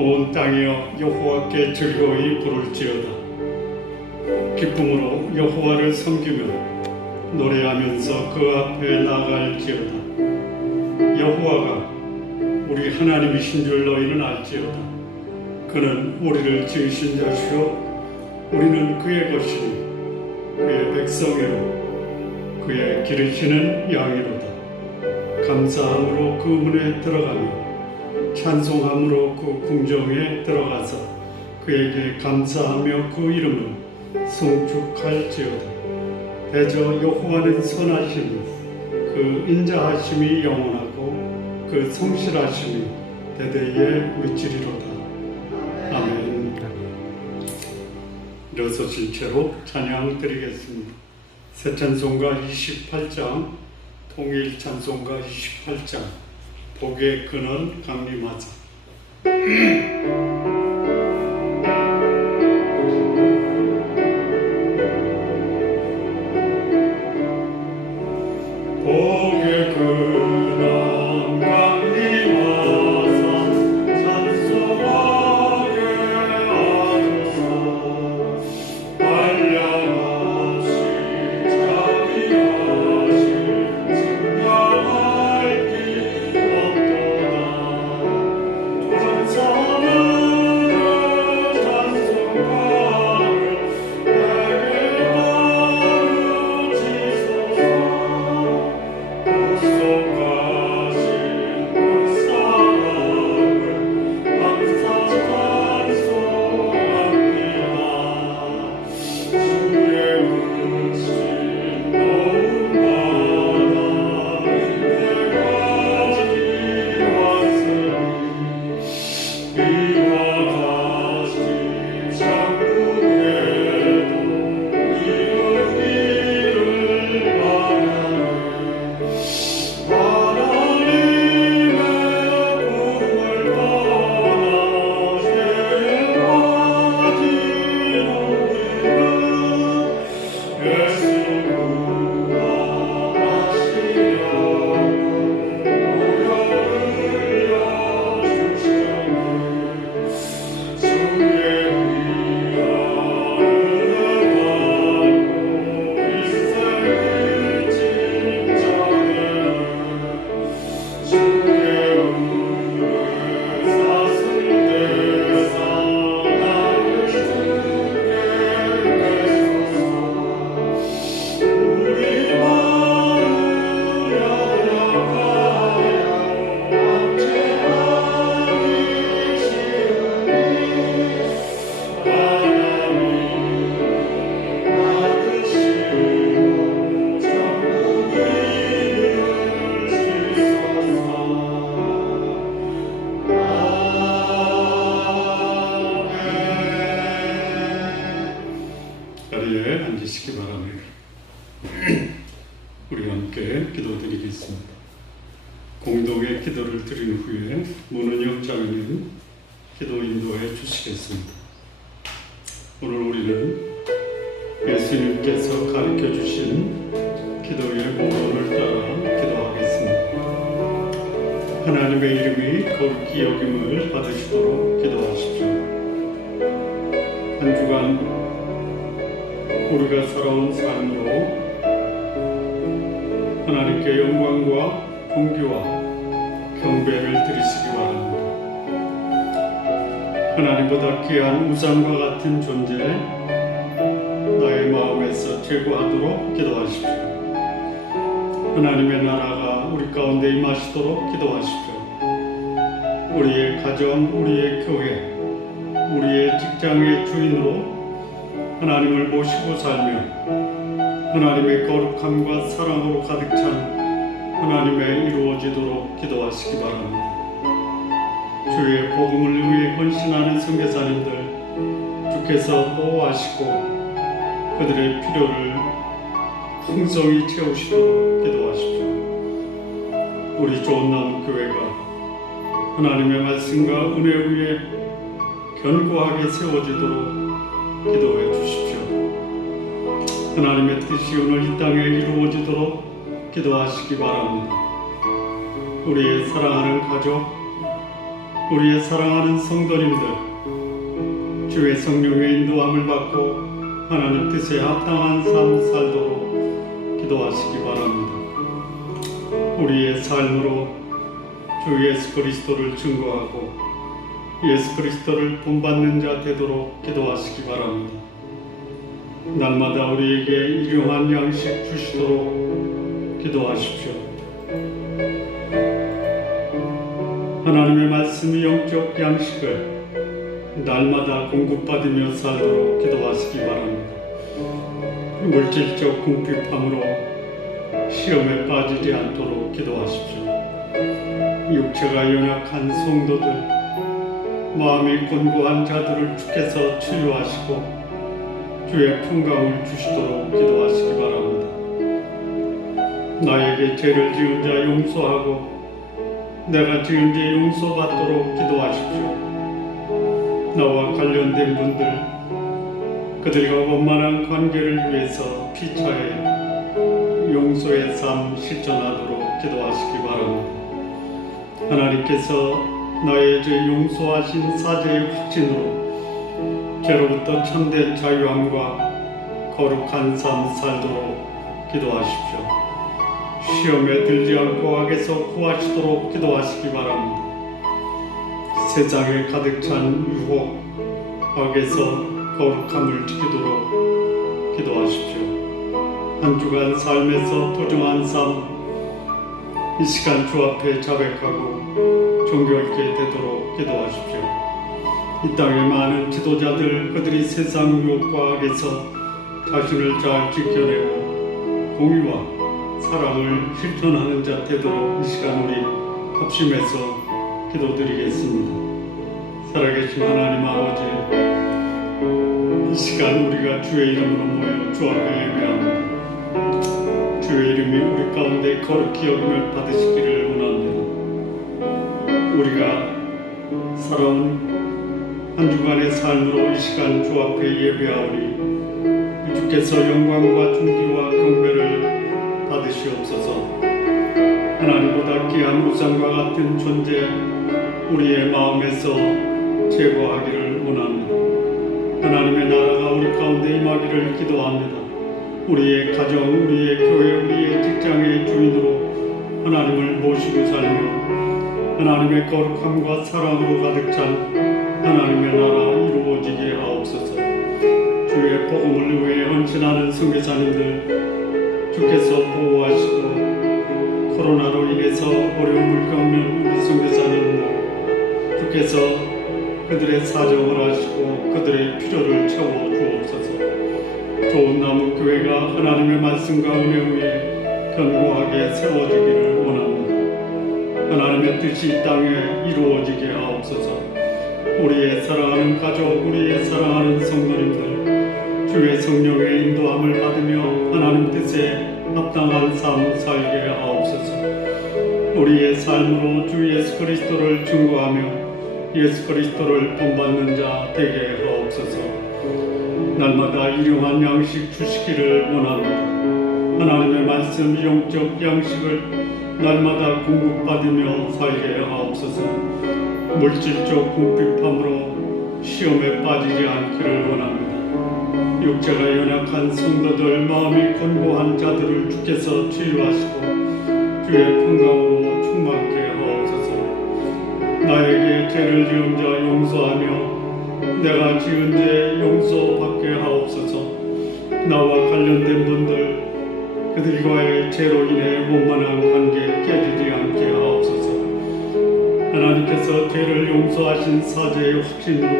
온 땅이여 여호와께 즐거이 부를지어다. 기쁨으로 여호와를 섬기며 노래하면서 그 앞에 나아갈지어다. 여호와가 우리 하나님이신 줄 너희는 알지어다. 그는 우리를 지으신 자시요 우리는 그의 것이니 그의 백성이요 그의 기르시는 양이로다. 감사함으로 그 문에 들어가며 찬송함으로 그 궁정에 들어가서 그에게 감사하며 그 이름을 송축할지어다. 대저 여호와는 선하시니 그 인자하심이 영원하고 그 성실하심이 대대에 미치리로다. 아멘. 일어서신 채로 찬양 드리겠습니다. 새 찬송가 28장, 통일 찬송가 28장, 복의 근원 강림하자. 복의 근원 강림하사 찬송하게 하소서. 한량없이 자비하시 증명할 길 없도다. 전사문으로 찬송가를 내게 나누시소서. 구속하신 그 사랑을 항상 찬송합니다. 주의 크신 너운 바다 내까지 왔으니 이와 같이 천국에도 이루기를 바라네. 하나님의 꿈을 떠나 죄에 빠진 우리는 예수 구원하시려고 무력을 여주셨네. 주의 위하여 받고 인생을 진정해. 주의 은혜 사슬 대사 나를 주게 하소서. 우리 마음을 열어가야 범죄하기 쉬우니 하나님 받으시고 천국 이루시소서. 자리에 앉으시기 바랍니다. 우리 함께 기도드리겠습니다. 공동의 기도를 드린 후에 문은영 장로님 기도 인도해 주시겠습니다. 오늘 우리는 예수님께서 가르쳐 주신 기도의 모론을 따라 기도하겠습니다. 하나님의 이름이 거룩히 여김을 받으시도록 기도하십시오. 한 주간 우리가 살아온 삶으로 하나님께 영광과 존귀와 경배를 드리시기 바랍니다. 하나님보다 귀한 우상과 같은 존재 나의 마음에서 제거하도록 기도하십시오. 하나님의 나라가 우리 가운데 임하시도록 기도하십시오. 우리의 가정, 우리의 교회, 우리의 직장의 주인으로 하나님을 모시고 살며 하나님의 거룩함과 사랑으로 가득 찬 하나님의 이루어지도록 기도하시기 바랍니다. 주의 복음을 위해 헌신하는 선교사님들 주께서 보호하시고 그들의 필요를 풍성히 채우시도록 기도하십시오. 우리 좋은 남 교회가 하나님의 말씀과 은혜 위에 견고하게 세워지도록 기도해 주십시오. 하나님의 뜻이 오늘 이 땅에 이루어지도록 기도하시기 바랍니다. 우리의 사랑하는 가족, 우리의 사랑하는 성도님들, 주의 성령의 인도함을 받고 하나님 뜻에 합당한 삶 살도록 기도하시기 바랍니다. 우리의 삶으로 주 예수 그리스도를 증거하고 예수 그리스도를 본받는 자 되도록 기도하시기 바랍니다. 날마다 우리에게 일용할 양식 주시도록 기도하십시오. 하나님의 말씀 영적 양식을 날마다 공급받으며 살도록 기도하시기 바랍니다. 물질적 궁핍함으로 시험에 빠지지 않도록 기도하십시오. 육체가 연약한 성도들, 마음이 곤고한 자들을 주께서 치유하시고 주의 평강을 주시도록 기도하시기 바랍니다. 나에게 죄를 지은 자 용서하고 내가 지은 죄 용서받도록 기도하십시오. 나와 관련된 분들, 그들과 원만한 관계를 위해서 피차에 용서의 삶 실천하도록 기도하시기 바랍니다. 하나님께서 나의 죄 용서하신 사죄의 확신으로 죄로부터 참된 자유함과 거룩한 삶 살도록 기도하십시오. 시험에 들지 않고 악에서 구하시도록 기도하시기 바랍니다. 세상에 가득 찬 유혹, 악에서 거룩함을 지키도록 기도하십시오. 한 주간 삶에서 부정한 삶, 이 시간 주 앞에 자백하고 정결케 되도록 기도하십시오. 이 땅의 많은 지도자들, 그들이 세상 유혹과 악에서 자신을 잘 지켜내고 공의와 사랑을 실천하는 자 되도록 이 시간 우리 합심해서 기도드리겠습니다. 살아계신 하나님 아버지, 이 시간 우리가 주의 이름으로 모여 주 앞에 예배합니다. 주의 이름이 우리 가운데 거룩히 여김을 받으시기를 원합니다. 우리가 살아온 한 주간의 삶으로 이 시간 주 앞에 예배하오니 주께서 영광과 존귀와 경배를 받으시옵소서. 하나님보다 귀한 우상과 같은 존재 우리의 마음에서 제거하기를 원합니다. 하나님의 나라가 우리 가운데 임하기를 기도합니다. 우리의 가정, 우리의 교회, 우리의 직장의 주인으로 하나님을 모시고 살며 하나님의 거룩함과 사랑으로 가득 찬 하나님의 나라 이루어지게 하옵소서. 주의 복음을 위해 헌신하는 선교사님들 주께서 보호하시고 코로나로 인해서 어려움을 겪는 우리 선교사님들 주께서 그들의 사정을 하시고 그들의 필요를 채워 주옵소서. 좋은 나무 교회가 하나님의 말씀과 은혜 위에 견고하게 세워지기를 원합니다. 하나님의 뜻이 이 땅에 이루어지게 하옵소서. 우리의 사랑하는 가족, 우리의 사랑하는 성도님들 주의 성령의 인도함을 받으며 하나님 뜻에 합당한 삶 살게 하옵소서. 우리의 삶으로 주 예수 그리스도를 증거하며 예수 그리스도를 본받는 자 되게 하옵소서. 날마다 일용할 양식 주시기를 원합니다. 하나님의 말씀 영적 양식을 날마다 공급받으며 살게 하옵소서. 물질적 궁핍함으로 시험에 빠지지 않기를 원합니다. 육체가 연약한 성도들, 마음이 곤고한 자들을 주께서 치유하시고 주의 평강으로 충만케 하옵소서. 나에게 죄를 지은 자 용서하며 내가 지은 죄 용서받게 하옵소서. 나와 관련된 분들, 그들과의 죄로 인해 원만한 관계 깨지지 않게 하옵소서. 하나님께서 죄를 용서하신 사죄의 확신으로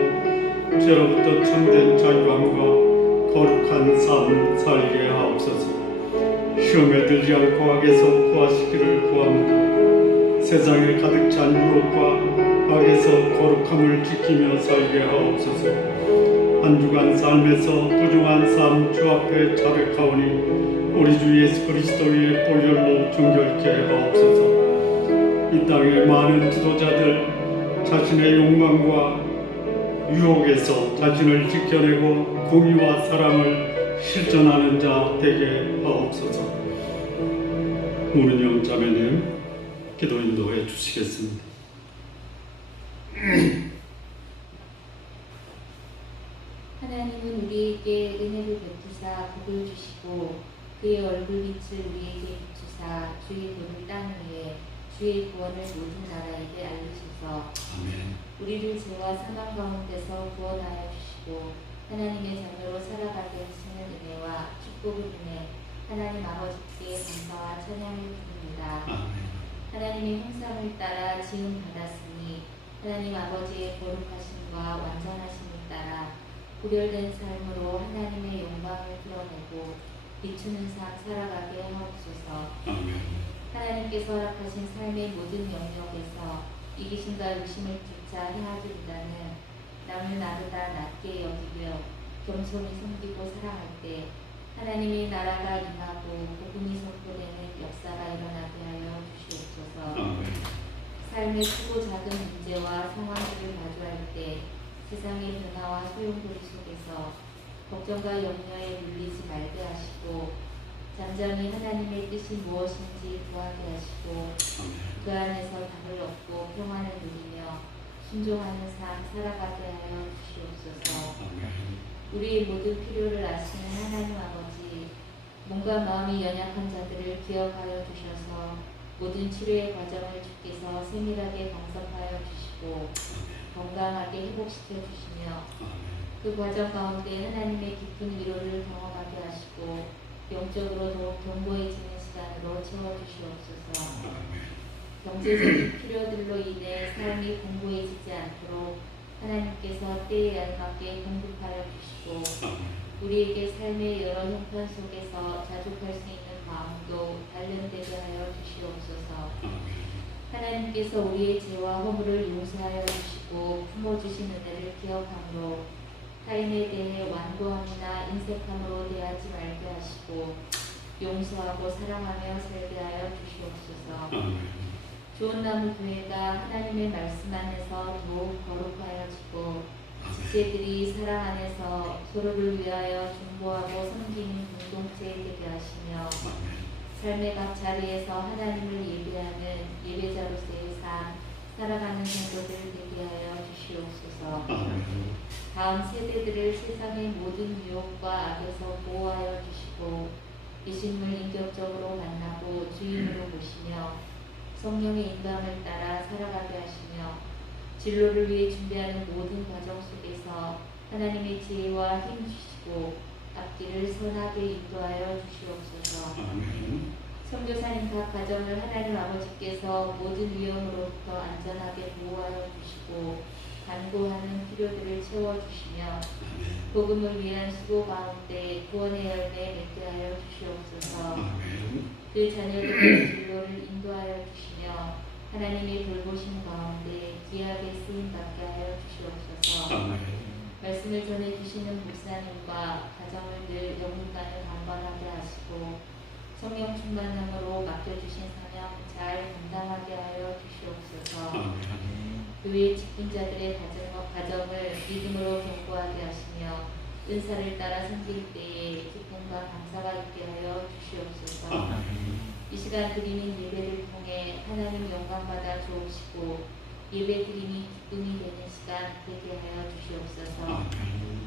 죄로부터 참된 자유함과 거룩한 삶 살게 하옵소서. 시험에 들지 않고 악에서 구하시기를 구합니다. 세상에 가득 찬 유혹과 악에서 거룩함을 지키며 살게 하옵소서. 한 주간 삶에서 부정한 삶 주 앞에 자백하오니 우리 주 예수 그리스도의 보혈로 정결케 하옵소서. 이 땅의 많은 지도자들 자신의 욕망과 유혹에서 자신을 지켜내고 공의와 사랑을 실천하는 자 되게 하옵소서. 문은영 자매님 기도 인도해 주시겠습니다. 하나님은 우리에게 은혜를 베푸사 복을 주시고 그의 얼굴빛을 우리에게 비추사 주의 도를 땅 위에 주의 구원을 모든 나라에게 알리소서. 아멘. 우리를 죄와 사망 가운데서 구원하여 주시고 하나님의 자녀로 살아가게 하시는 은혜와 축복을 인해 하나님 아버지께 감사와 찬양을 드립니다. 아멘. 하나님의 형상을 따라 지음 받았으니 하나님 아버지의 거룩하심과 완전하심을 따라 구별된 삶으로 하나님의 영광을 드러내고 비추는 삶 살아가게 하옵소서. 아멘. 하나님께서 허락하신 삶의 모든 영역에서 이기심과 의심을 쫓아 헤아리보다는 남을 나보다 낮게 여기며 겸손히 섬기고 사랑할 때 하나님의 나라가 임하고 복음이 선포되는 역사가 일어나게 하여 주시옵소서. 아멘. 삶의 크고 작은 문제와 상황들을 마주할 때 세상의 변화와 소용돌이 속에서 걱정과 염려에 물리지 말게 하시고 잠잠히 하나님의 뜻이 무엇인지 구하게 하시고 그 안에서 답을 얻고 평안을 누리며 순종하는 삶 살아가게 하여 주시옵소서. 아멘. 우리의 모든 필요를 아시는 하나님 아버지, 몸과 마음이 연약한 자들을 기억하여 주셔서 모든 치료의 과정을 주께서 세밀하게 감석하여 주시고 건강하게 회복시켜 주시며 그 과정 가운데 하나님의 깊은 위로를 경험하게 하시고 영적으로 더욱 견고해지는 시간으로 채워주시옵소서. 경제적인 필요들로 인해 삶이 공고해지지 않도록 하나님께서 때에 알맞게 공급하여 주시고 우리에게 삶의 여러 형편 속에서 자족할 수 있는 마음도 단련되게 하여 주시옵소서. 하나님께서 우리의 죄와 허물을 용서하여 주시고 품어주신 은혜를 기억함으로 타인에 대해 완고함이나 인색함으로 대하지 말게 하시고 용서하고 사랑하며 살게 하여 주시옵소서. 좋은 나무 교회가 하나님의 말씀 안에서 더욱 거룩하여지고 지체들이 사랑 안에서 서로를 위하여 중보하고 섬기는 공동체 되게 하시며 삶의 각 자리에서 하나님을 예배하는 예배자로서의 삶 살아가는 성도들 되게 하여 주시옵소서. 다음 세대들을 세상의 모든 유혹과 악에서 보호하여 주시고 예수님을 인격적으로 만나고 주인으로 모시며 성령의 인도함을 따라 살아가게 하시며 진로를 위해 준비하는 모든 과정 속에서 하나님의 지혜와 힘 주시고 앞길을 선하게 인도하여 주시옵소서. 선교사님 각 가정을 하나님 아버지께서 모든 위험으로부터 안전하게 보호하여 주시고 간구하는 필요들을 채워주시며 복음을 위한 수고 가운데 구원의 열매 맺게 하여 주시옵소서. 그 자녀들의 진로를 인도하여 주시며 하나님의 돌보심 가운데 귀하게 쓰임받게 하여 주시옵소서. 말씀을 전해주시는 목사님과 가정을 늘 영문간을 강건하게 하시고 성령 충만함으로 맡겨주신 사명 잘 감당하게 하여 주시옵소서. 교회 직분자들의 가정을 믿음으로 견고하게 하시며 은사를 따라 섬길 때에 기쁨과 감사가 있게 하여 주시옵소서. 이 시간 드리는 예배를 통해 하나님 영광받아 주옵시고 예배 드림이 기쁨이 되는 시간 되게 하여 주시옵소서.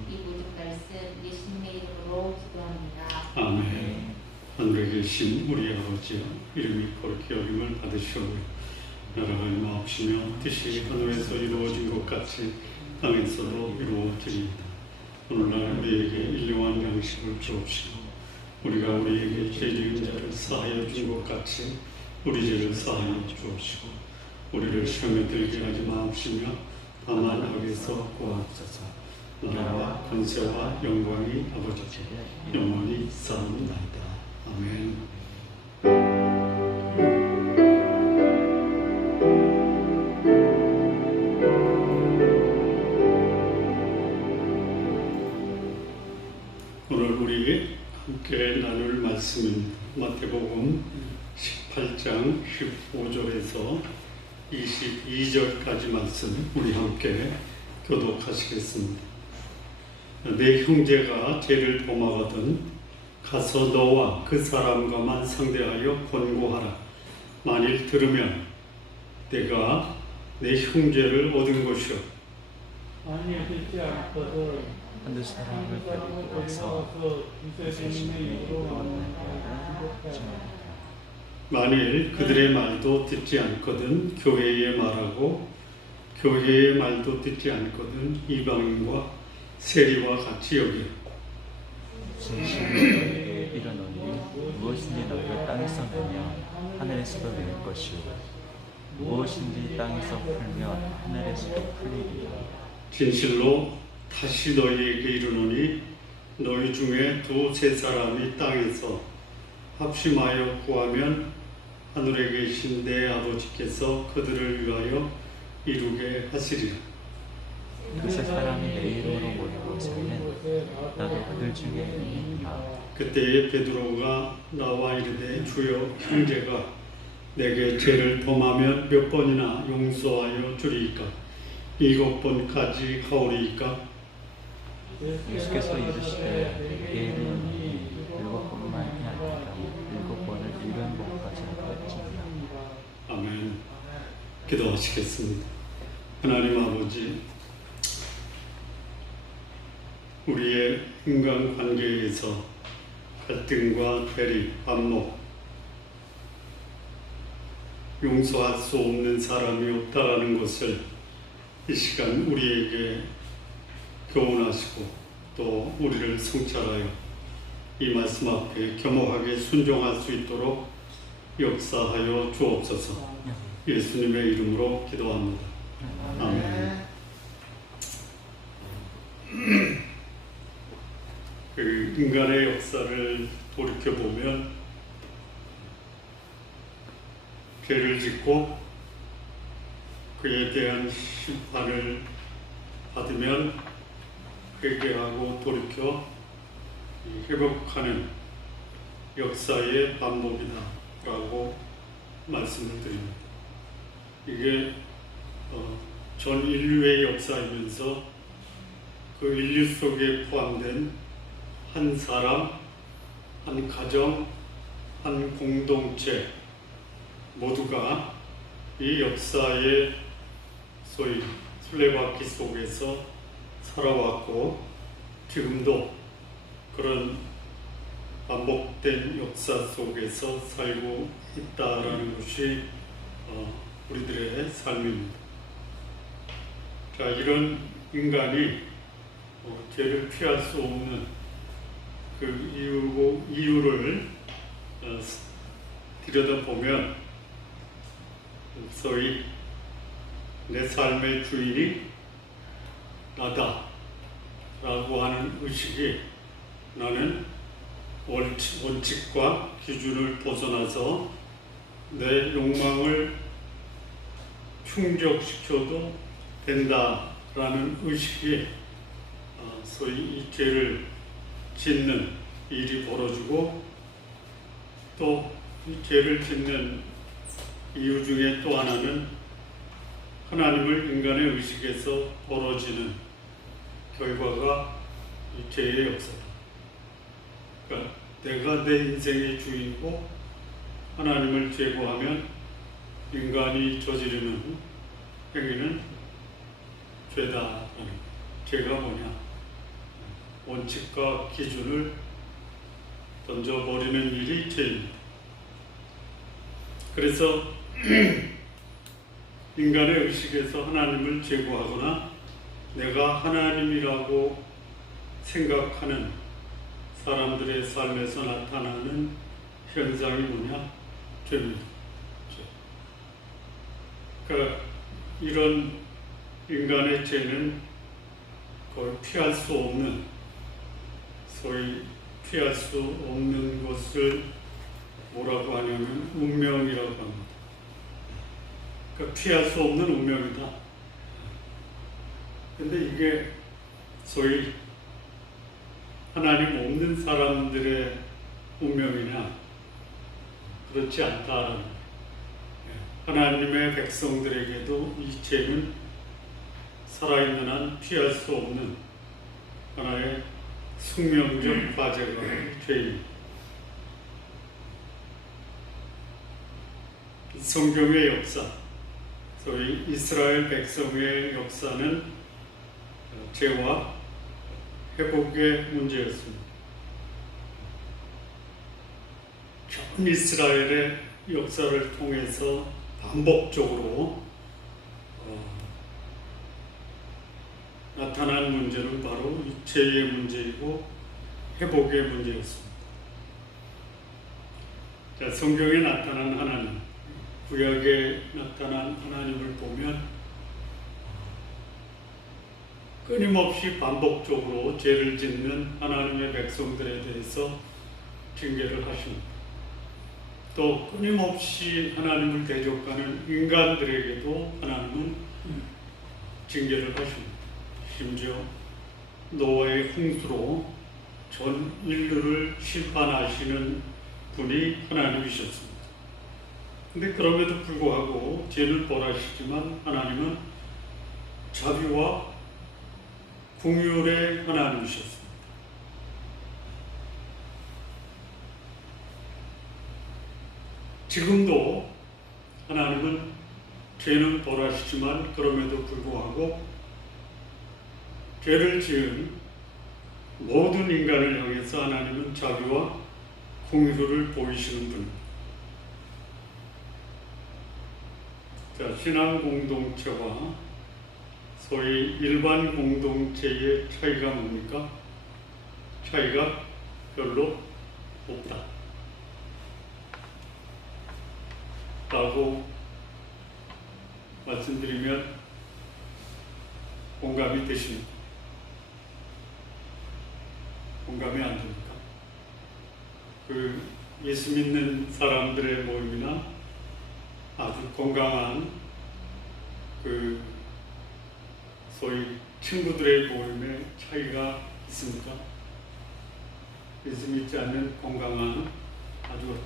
이 모든 말씀 예수님의 이름으로 기도합니다. 아멘. 하늘에 계신 우리 아버지여, 이름이 거룩히 여김을 받으시오며 나라가 임하옵시며 뜻이 하늘에서 이루어진 것 같이 땅에서도 이루어지리이다. 오늘날 우리에게 일용할 양식을 주옵시고 우리가 우리에게 죄 지은 자를 사하여 준 것 같이 우리 죄를 사하여 주옵시고 우리를 시험에 들게 하지 마옵시며 다만 악에서 구하옵소서. 나라와 권세와 영광이 아버지께 영원히 쌓옵나이다. 아멘. 오늘 우리 함께 나눌 말씀입니다. 마태복음 18장 15절에서 22절까지 말씀 우리 함께 교독하시겠습니다. 내 형제가 죄를 범하거든 가서 너와 그 사람과만 상대하여 권고하라. 만일 들으면 내가 내 형제를 얻은 것이요 아니 듣지 않거든 한두 사람을 데리고 와서 그 자신의 원하는 증언하라. 만일 그들의 말도 듣지 않거든 교회의 말하고 교회의 말도 듣지 않거든 이방인과 세리와 같이 여기라. 진실로 너에게 이르노니 무엇인지 너희가 땅에서 내면 하늘에서도 낼 것이요 무엇인지 땅에서 풀면 하늘에서도 풀리리라. 진실로 다시 너희에게 이르노니 너희 중에 두세 사람이 땅에서 합심하여 구하면 하늘에 계신 내 아버지께서 그들을 위하여 이루게 하시리라. 두세 사람이 내 이름으로 모이고 서면 나도 그들 중에 있느니라. 그때에 베드로가 나와 이르되 주여 형제가 내게 죄를 범하면 몇 번이나 용서하여 주리이까 7번까지 하오리이까. 예수께서 이르시되 내게 이르노니 7번만이 아니라 7번을 70번까지 하겠지니라. 아멘. 기도하시겠습니다. 하나님 아버지, 우리의 인간관계에서 갈등과 대립, 반목, 용서할 수 없는 사람이 없다라는 것을 이 시간 우리에게 교훈하시고 또 우리를 성찰하여 이 말씀 앞에 겸허하게 순종할 수 있도록 역사하여 주옵소서. 예수님의 이름으로 기도합니다. 아멘. 그 인간의 역사를 돌이켜보면 죄를 짓고 그에 대한 심판을 받으면 회개하고 돌이켜 회복하는 역사의 반복이다라고 말씀을 드립니다. 이게 전 인류의 역사이면서 그 인류 속에 포함된 한 사람, 한 가정, 한 공동체 모두가 이 역사의 소위 술래바퀴 속에서 살아왔고 지금도 그런 반복된 역사 속에서 살고 있다라는 것이 우리들의 삶입니다. 자, 이런 인간이 죄를 피할 수 없는 그 이유를 들여다보면 소위 내 삶의 주인이 나다 라고 하는 의식이 나는 원칙과 기준을 벗어나서 내 욕망을 충족시켜도 된다라는 의식이 소위 이 죄를 짓는 일이 벌어지고 또 이 죄를 짓는 이유 중에 또 하나는 하나님을 인간의 의식에서 벌어지는 결과가 이 죄의 역사다. 그러니까 내가 내 인생의 주인이고 하나님을 제거하면 인간이 저지르는 행위는 죄다라는 거예요. 죄가 뭐냐? 원칙과 기준을 던져버리는 일이 죄입니다. 그래서 인간의 의식에서 하나님을 제거하거나 내가 하나님이라고 생각하는 사람들의 삶에서 나타나는 현상이 뭐냐? 죄입니다. 죄. 그러니까 이런 인간의 죄는 거의 피할 수 없는, 소위 피할 수 없는 것을 뭐라고 하냐면 운명이라고 합니다. 그러니까 피할 수 없는 운명이다. 근데 이게 소위 하나님 없는 사람들의 운명이냐? 그렇지 않다라는 거예요. 하나님의 백성들에게도 이 죄는 살아있는 한 피할 수 없는 하나의 숙명적 과제가 죄입니다. 성경의 역사, 소위 이스라엘 백성의 역사는 죄와 회복의 문제였습니다. 전 이스라엘의 역사를 통해서 반복적으로 나타난 문제는 바로 이 죄의 문제이고 회복의 문제였습니다. 자, 성경에 나타난 하나님, 구약에 나타난 하나님을 보면 끊임없이 반복적으로 죄를 짓는 하나님의 백성들에 대해서 징계를 하십니다. 또 끊임없이 하나님을 대적하는 인간들에게도 하나님은 징계를 하십니다. 심지어 노아의 홍수로 전 인류를 심판하시는 분이 하나님이셨습니다. 근데 그럼에도 불구하고 죄는 벌하시지만 하나님은 자비와 긍휼의 하나님이셨습니다. 지금도 하나님은 죄는 벌하시지만 그럼에도 불구하고 죄를 지은 모든 인간을 향해서 하나님은 자비와 긍휼을 보이시는 분입니다. 자, 신앙 공동체와 소위 일반 공동체의 차이가 뭡니까? 차이가 별로 없다 라고 말씀드리면 공감이 되십니까? 공감이 안 됩니까? 그 예수 믿는 사람들의 모임이나 아주 건강한 그 소위 친구들의 모임에 차이가 있습니까? 예수 믿지 않는 건강한 아주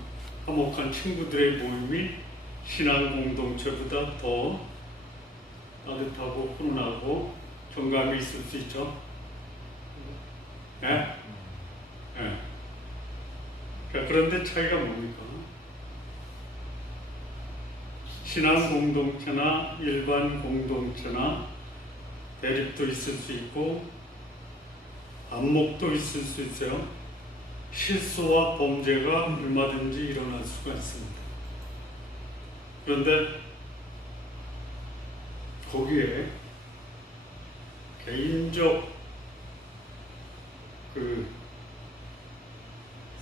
화목한 친구들의 모임이 신앙 공동체보다 더 따뜻하고 훈훈하고 정감이 있을 수 있죠. 네? 네. 그런데 차이가 뭡니까? 신앙 공동체나 일반 공동체나 대립도 있을 수 있고 안목도 있을 수 있어요. 실수와 범죄가 얼마든지 일어날 수가 있습니다. 그런데 거기에 개인적 그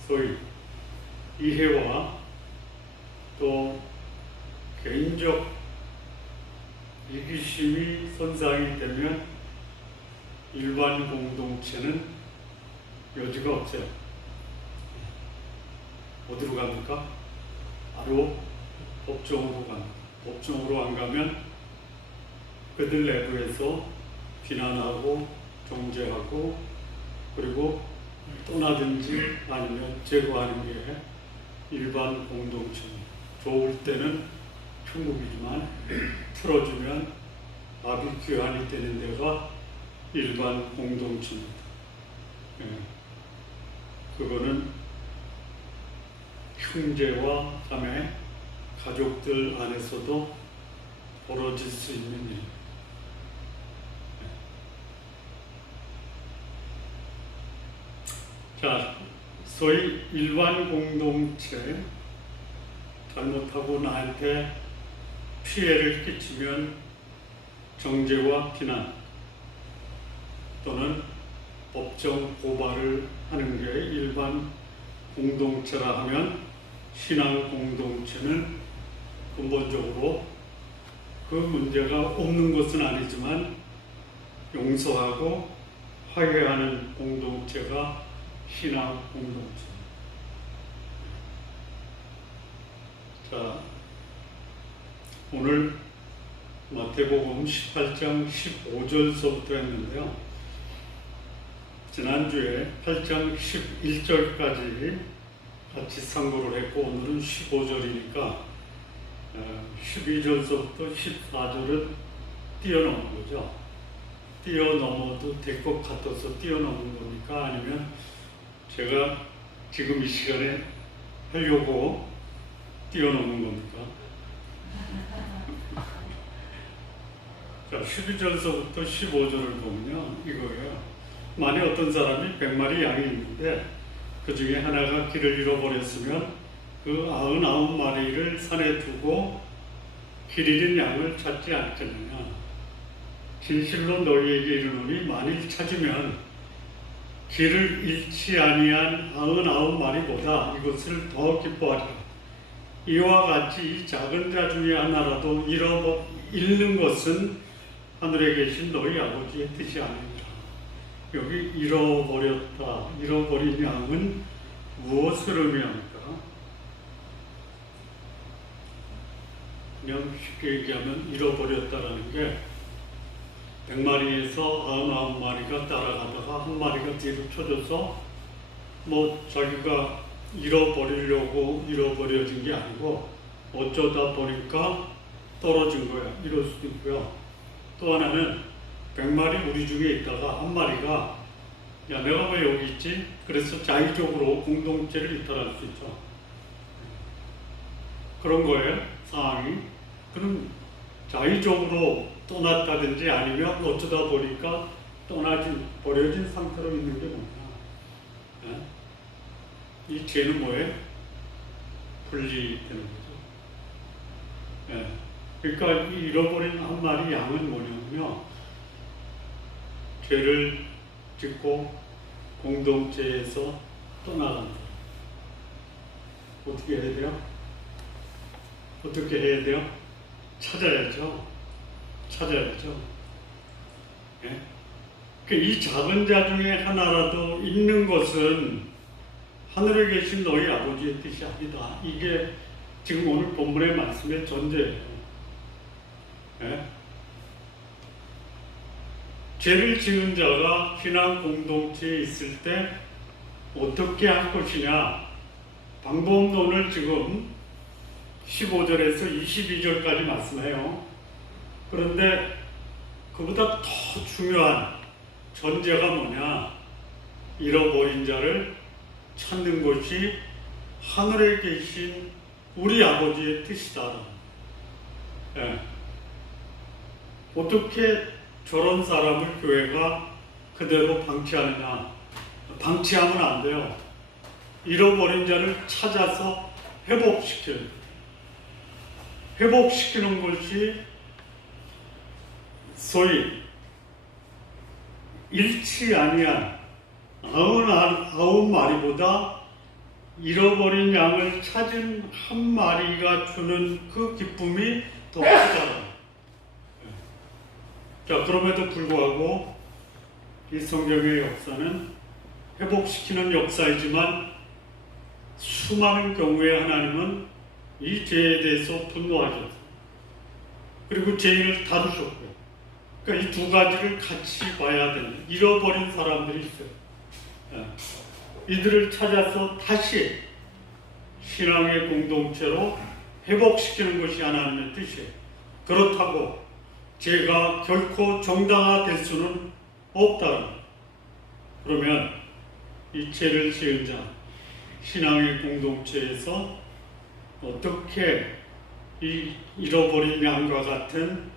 소위 이해와 또 개인적 이기심이 선상이 되면 일반 공동체는 여지가 없어요. 어디로 갑니까? 바로 법정으로 갑니다. 법정으로 안 가면 그들 내부에서 비난하고 정죄하고 그리고 떠나든지 아니면 제거하는 게 일반 공동체입니다. 좋을 때는 천국이지만 틀어주면 밥이 귀환이 되는 데가 일반 공동체입니다. 그거는 형제와 자매, 가족들 안에서도 벌어질 수 있는 일입니다. 자, 소위 일반 공동체 잘못하고 나한테 피해를 끼치면 정죄와 비난 또는 법정 고발을 하는 게 일반 공동체라 하면 신앙 공동체는 근본적으로 그 문제가 없는 것은 아니지만 용서하고 화해하는 공동체가 신앙 공동체. 자, 오늘 마태복음 18장 15절서부터 했는데요. 지난주에 8장 11절까지 같이 상고를 했고 오늘은 15절이니까 12절서부터 14절은 뛰어넘은 거죠. 뛰어넘어도 될 것 같아서 뛰어넘은 겁니까? 아니면 제가 지금 이 시간에 하려고 뛰어넘은 겁니까? 자, 12절서부터 15절을 보면요, 이거예요. 만약 어떤 사람이 100마리 양이 있는데 그 중에 하나가 길을 잃어버렸으면 그 99마리를 산에 두고 길 잃은 양을 찾지 않겠느냐. 진실로 너희에게 이르노니 만일 찾으면 길을 잃지 아니한 99마리보다 이것을 더 기뻐하리라. 이와 같이 이 작은 자 중에 하나라도 잃는 것은 하늘에 계신 너희 아버지의 뜻이 아니니라. 여기 잃어버렸다, 잃어버린 양은 무엇을 의미합니까? 그냥 쉽게 얘기하면 잃어버렸다라는 게 100마리에서 99마리가 따라가다가 한 마리가 뒤로 쳐져서 뭐 자기가 잃어버리려고 잃어버려진 게 아니고 어쩌다 보니까 떨어진 거야. 이럴 수도 있고요. 또 하나는 100마리 우리 중에 있다가 한 마리가 야 내가 왜 여기 있지? 그래서 자의적으로 공동체를 이탈할 수 있죠. 그런 거예요. 상황이. 그럼 자의적으로 떠났다든지 아니면 어쩌다 보니까 버려진 상태로 있는 게 뭐냐. 이 죄는 뭐예요? 분리되는 거죠. 그러니까 이 잃어버린 한 마리 양은 뭐냐면요, 죄를 짓고 공동체에서 떠나간다. 어떻게 해야 돼요? 어떻게 해야 돼요? 찾아야죠. 이 작은 자 중에 하나라도 있는 것은 하늘에 계신 너희 아버지의 뜻이 아니다. 이게 지금 오늘 본문의 말씀의 전제예요. 죄를 지은 자가 신앙 공동체에 있을 때 어떻게 할 것이냐, 방법론을 지금 15절에서 22절까지 말씀해요. 그런데 그보다 더 중요한 전제가 뭐냐, 잃어버린 자를 찾는 것이 하늘에 계신 우리 아버지의 뜻이다. 어떻게 저런 사람을 교회가 그대로 방치하느냐? 방치하면 안 돼요. 잃어버린 자를 찾아서 회복시키는 것이 소위 잃지 아니한 99마리보다 잃어버린 양을 찾은 한 마리가 주는 그 기쁨이 더 크다. 자, 그럼에도 불구하고 이 성경의 역사는 회복시키는 역사이지만 수많은 경우에 하나님은 이 죄에 대해서 분노하셨어요. 그리고 죄인을 다루셨고요. 그러니까 이 두 가지를 같이 봐야 된다. 잃어버린 사람들이 있어요. 이들을 찾아서 다시 신앙의 공동체로 회복시키는 것이 하나님의 뜻이에요. 그렇다고 죄가 결코 정당화될 수는 없다. 그러면 이 죄를 지은 자, 신앙의 공동체에서 어떻게 이 잃어버린 양과 같은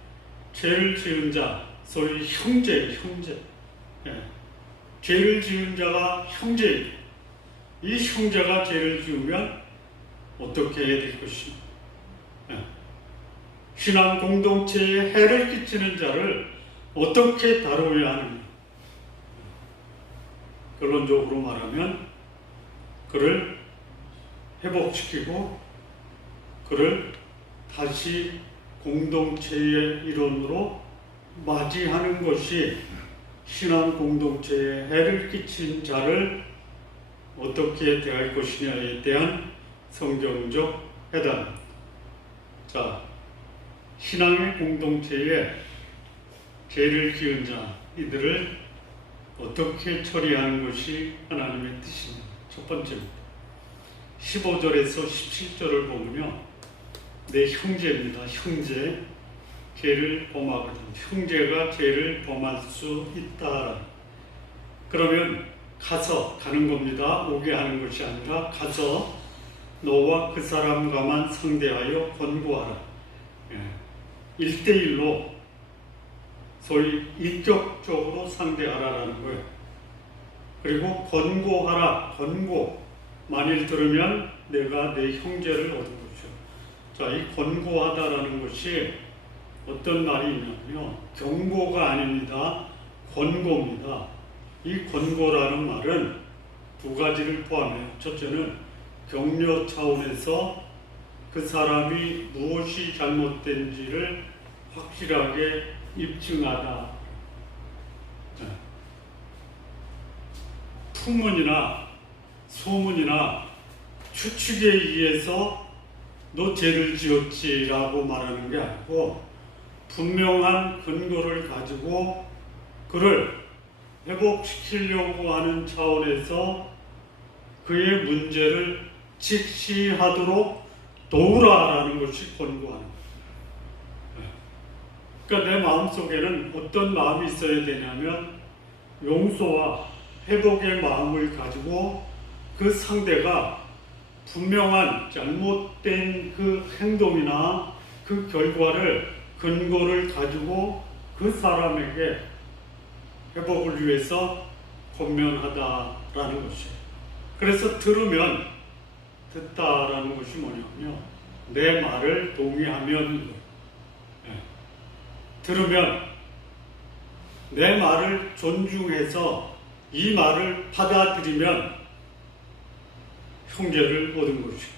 죄를 지은 자, 소위 형제. 죄를 지은 자가 형제이고, 이 형제가 죄를 지으면 어떻게 해야 될 것인가? 신앙 공동체에 해를 끼치는 자를 어떻게 다루어야 하는가? 결론적으로 말하면 그를 회복시키고 그를 다시 공동체의 일원으로 맞이하는 것이 신앙 공동체에 해를 끼친 자를 어떻게 대할 것이냐에 대한 성경적 해답. 자, 신앙의 공동체에 죄를 지은 자, 이들을 어떻게 처리하는 것이 하나님의 뜻입니다. 첫 번째입니다. 15절에서 17절을 보면요, 내 형제입니다. 형제, 죄를 범하거든. 형제가 죄를 범할 수 있다. 그러면 가는 겁니다. 오게 하는 것이 아니라 가서 너와 그 사람과만 상대하여 권고하라. 1대1로 소위 인격적으로 상대하라라는 거예요. 그리고 권고하라, 권고. 만일 들으면 내가 내 형제를 얻은 것이죠. 자, 이 권고하다라는 것이 어떤 말이 있냐면요, 경고가 아닙니다. 권고입니다. 이 권고라는 말은 두 가지를 포함해요. 첫째는 격려 차원에서 그 사람이 무엇이 잘못된지를 확실하게 입증하다. 풍문이나 소문이나 추측에 의해서 너 죄를 지었지라고 말하는 게 아니고 분명한 근거를 가지고 그를 회복시키려고 하는 차원에서 그의 문제를 직시하도록 도우라라는 것이 권고하는 거예요. 그러니까 내 마음속에는 어떤 마음이 있어야 되냐면 용서와 회복의 마음을 가지고 그 상대가 분명한 잘못된 그 행동이나 그 결과를 근거를 가지고 그 사람에게 회복을 위해서 권면하다라는 것이에요. 그래서 들으면 듣다라는 것이 뭐냐면요, 내 말을 동의하면, 들으면 내 말을 존중해서 이 말을 받아들이면 형제를 얻은 것이에요.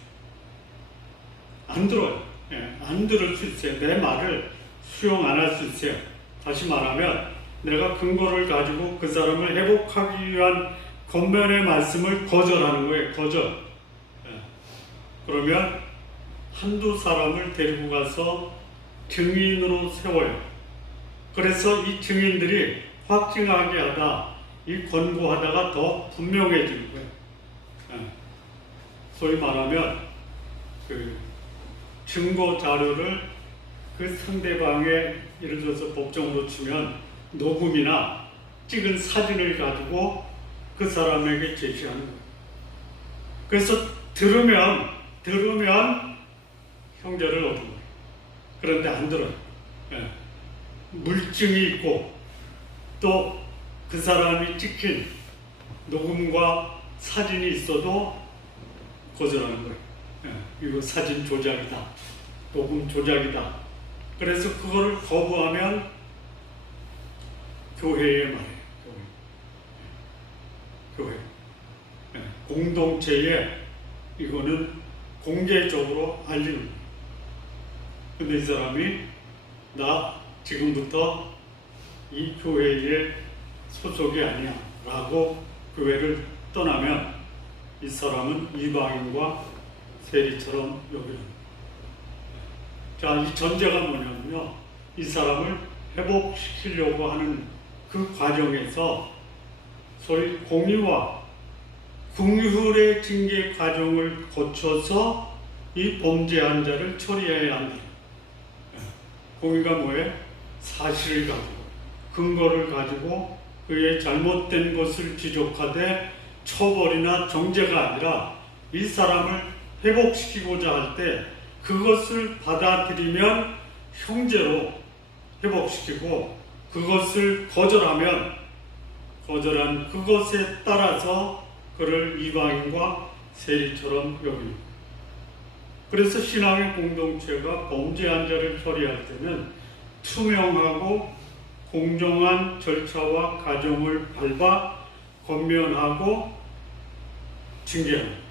안 들어요. 안 들을 수 있어요. 내 말을 수용 안 할 수 있어요. 다시 말하면 내가 근거를 가지고 그 사람을 회복하기 위한 권면의 말씀을 거절하는 거예요. 거절. 그러면 한두 사람을 데리고 가서 증인으로 세워요. 그래서 이 증인들이 확증하게 하다, 이 권고하다가 더 분명해지는 거예요. 소위 말하면 그 증거 자료를 그 상대방의, 예를 들어서 법정으로 치면 녹음이나 찍은 사진을 가지고 그 사람에게 제시하는 거예요. 그래서 들으면 형제를 얻은 거예요. 그런데 안 들어요. 물증이 있고 또 그 사람이 찍힌 녹음과 사진이 있어도 거절하는 거예요. 이거 사진 조작이다, 녹음 조작이다. 그래서 그거를 거부하면 교회에 말해요. 교회. 공동체에 이거는 공개적으로 알리는 거예요. 근데 이 사람이 나 지금부터 이 교회에 소속이 아니야 라고 교회를 떠나면 이 사람은 이방인과 세리처럼 여기는. 자, 이 전제가 뭐냐면요, 이 사람을 회복시키려고 하는 그 과정에서 소위 공의와 궁휼의 징계 과정을 거쳐서 이 범죄한 자를 처리해야 한다. 공의가 뭐예요? 사실을 가지고, 근거를 가지고 그의 잘못된 것을 지적하되 처벌이나 정죄가 아니라 이 사람을 회복시키고자 할 때 그것을 받아들이면 형제로 회복시키고, 그것을 거절하면 거절한 그것에 따라서 그를 이방인과 세리처럼 여깁니다. 그래서 신앙의 공동체가 범죄한 자를 처리할 때는 투명하고 공정한 절차와 과정을 밟아 권면하고 징계합니다.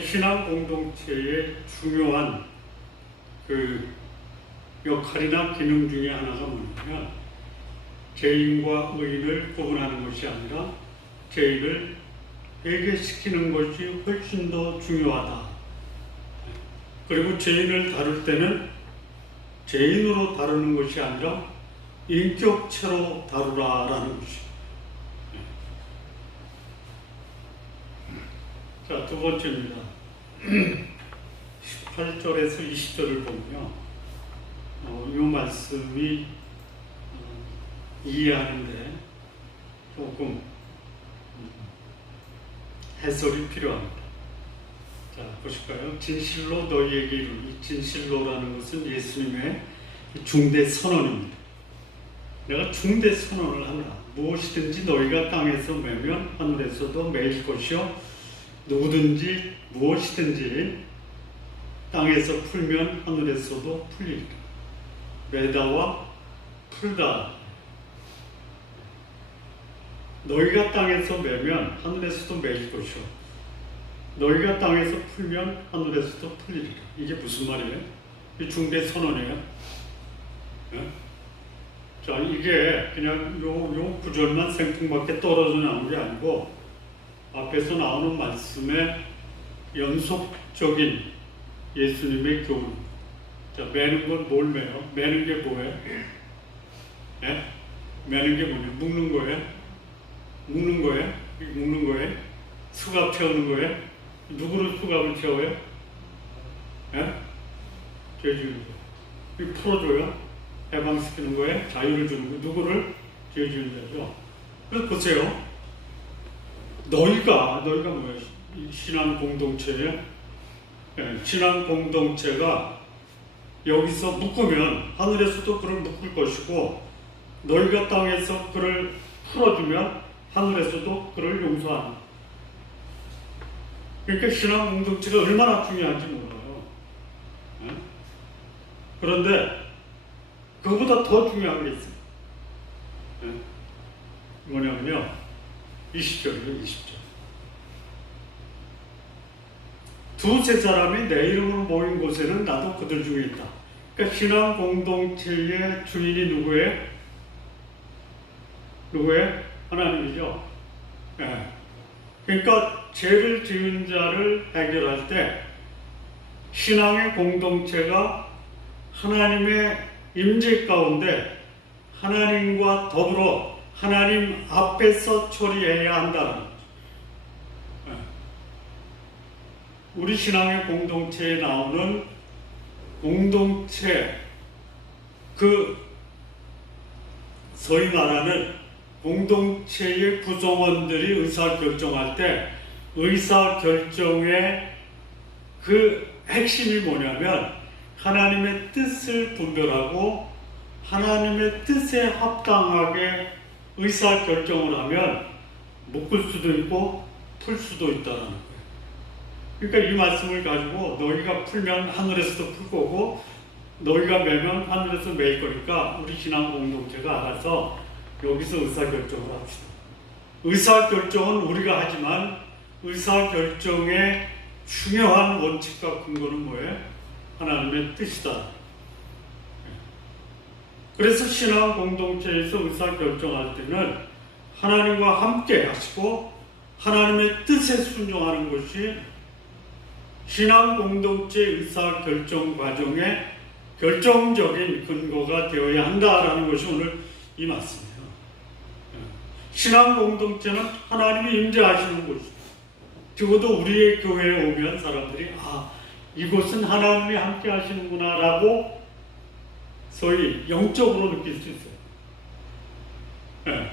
신앙 공동체의 중요한 그 역할이나 기능 중에 하나가 뭐냐면 죄인과 의인을 구분하는 것이 아니라 죄인을 회개시키는 것이 훨씬 더 중요하다. 그리고 죄인을 다룰 때는 죄인으로 다루는 것이 아니라 인격체로 다루라라는 것이. 자, 두 번째입니다. 18절에서 20절을 보면요, 이 말씀이 이해하는데 조금 해설이 필요합니다. 자, 보실까요? 진실로 너희에게 이르노니, 진실로라는 것은 예수님의 중대 선언입니다. 내가 중대 선언을 한다. 무엇이든지 너희가 땅에서 매면 하늘에서도 매일 것이요, 누구든지 무엇이든지 땅에서 풀면 하늘에서도 풀리리라. 매다와 풀다. 너희가 땅에서 매면 하늘에서도 매일 것이요, 너희가 땅에서 풀면 하늘에서도 풀리리라. 이게 무슨 말이에요? 이 중대 선언이에요. 네? 자, 이게 그냥 요 구절만 생뚱맞게 떨어져 나온 게 아니고 앞에서 나오는 말씀의 연속적인 예수님의 교훈. 자, 매는 건 뭘 매요? 매는 게 뭐예요? 예? 매는 게 뭐냐? 묶는 거예요? 묶는 거예요? 묶는 거예요? 수갑 채우는 거예요? 누구를 수갑을 채워요? 예? 죄 지는 거. 풀어줘요? 해방시키는 거예요? 자유를 주는 거. 누구를? 죄 지는 자죠. 그래서 보세요. 너희가 뭐예요? 신앙 공동체에, 예, 신앙 공동체가 여기서 묶으면 하늘에서도 그를 묶을 것이고, 너희가 땅에서 그를 풀어주면 하늘에서도 그를 용서하는. 그러니까 신앙 공동체가 얼마나 중요한지 몰라요. 예? 그런데 그보다 더 중요한 게 있어요. 예? 뭐냐면요, 20절이요, 20절. 두세 사람이 내 이름으로 모인 곳에는 나도 그들 중에 있다. 그러니까 신앙 공동체의 주인이 누구예요? 누구예요? 하나님이죠. 예. 그러니까 죄를 지은 자를 해결할 때 신앙의 공동체가 하나님의 임재 가운데 하나님과 더불어 하나님 앞에서 처리해야 한다는 거죠. 우리 신앙의 공동체에 나오는 공동체, 그 소위 말하는 공동체의 구성원들이 의사결정할 때 의사결정의 그 핵심이 뭐냐면 하나님의 뜻을 분별하고 하나님의 뜻에 합당하게 의사결정을 하면 묶을 수도 있고 풀 수도 있다는 거예요. 그러니까 이 말씀을 가지고 너희가 풀면 하늘에서도 풀 거고 너희가 매면 하늘에서 매일 거니까 우리 신앙 공동체가 알아서 여기서 의사결정을 합시다. 의사결정은 우리가 하지만 의사결정의 중요한 원칙과 근거는 뭐예요? 하나님의 뜻이다. 그래서 신앙 공동체에서 의사결정할 때는 하나님과 함께 하시고 하나님의 뜻에 순종하는 것이 신앙 공동체 의사결정 과정의 결정적인 근거가 되어야 한다라는 것이 오늘 이 말씀이에요. 신앙 공동체는 하나님이 임재하시는 곳이죠. 적어도 우리의 교회에 오면 사람들이 이곳은 하나님이 함께 하시는구나 라고 소위 영적으로 느낄 수 있어요. 네.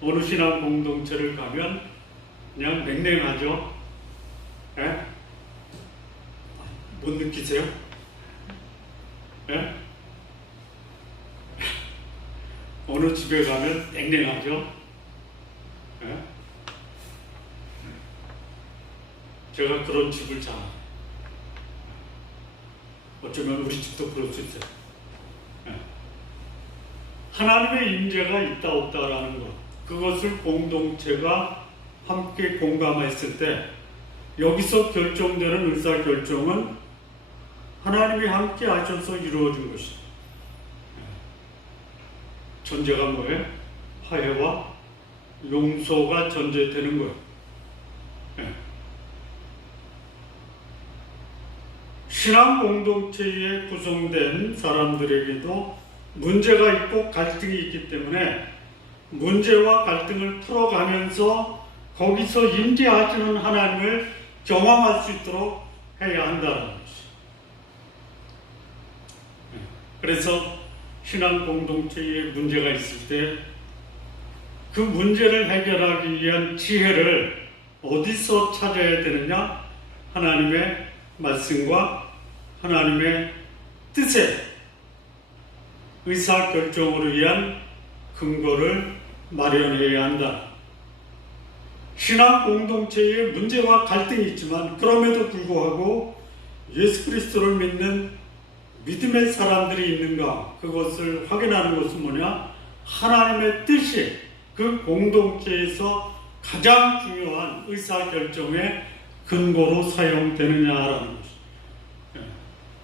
어느 신앙 공동체를 가면 그냥 냉랭하죠. 네? 못 느끼세요? 네? 어느 집에 가면 냉랭하죠. 네? 제가 그런 집을 잘 어쩌면 우리 집도 그럴 수 있어요. 네. 하나님의 임재가 있다 없다라는 것, 그것을 공동체가 함께 공감했을 때 여기서 결정되는 의사결정은 하나님이 함께 하셔서 이루어진 것이죠. 전제가 뭐예요? 화해와 용서가 전제되는 거예요. 신앙 공동체에 구성된 사람들에게도 문제가 있고 갈등이 있기 때문에 문제와 갈등을 풀어가면서 거기서 임재하시는 하나님을 경험할 수 있도록 해야 한다는 것이죠. 그래서 신앙 공동체에 문제가 있을 때 그 문제를 해결하기 위한 지혜를 어디서 찾아야 되느냐? 하나님의 말씀과 하나님의 뜻에 의사결정으로 위한 근거를 마련해야 한다. 신앙 공동체에 문제와 갈등이 있지만 그럼에도 불구하고 예수 그리스도를 믿는 믿음의 사람들이 있는가? 그것을 확인하는 것은 뭐냐? 하나님의 뜻이 그 공동체에서 가장 중요한 의사결정의 근거로 사용되느냐라는 것이죠.